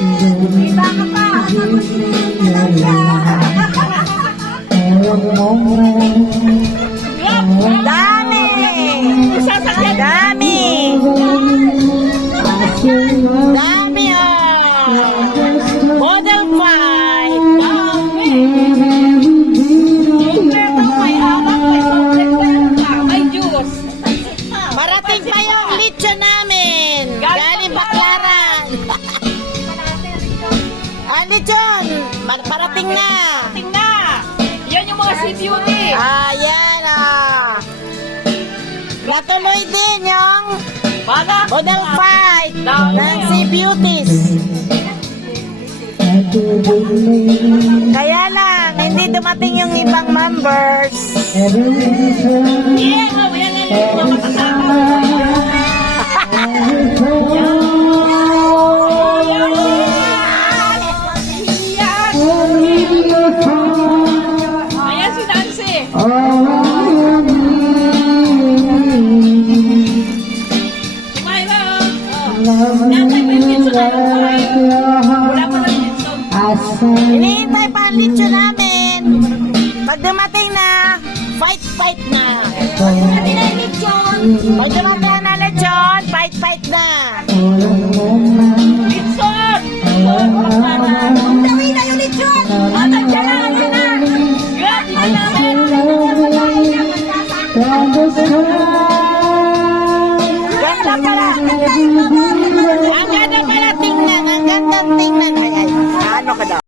Kita ka pa. Dami! Dami! Dami Model 5! May juice. Marating pa yung lechon namin! Galing Baclaran! Lechon! Parating na! Tingnan. Yan yung mga C-beauty. Ayan Natuloy din yung Para. Model 5 ng Sea Beauties. Kaya lang, hindi dumating yung ibang members. Yeah, yan ang mga matatama. Ayan si Nancy. Mayra. Natay may pizza na yung wala pa lang pizza. Hinihintay pa ang lechon namin. Pag dumating na, fight na. Hindi na yung lechon. Pag dumating na lechon, fight na. Pizza.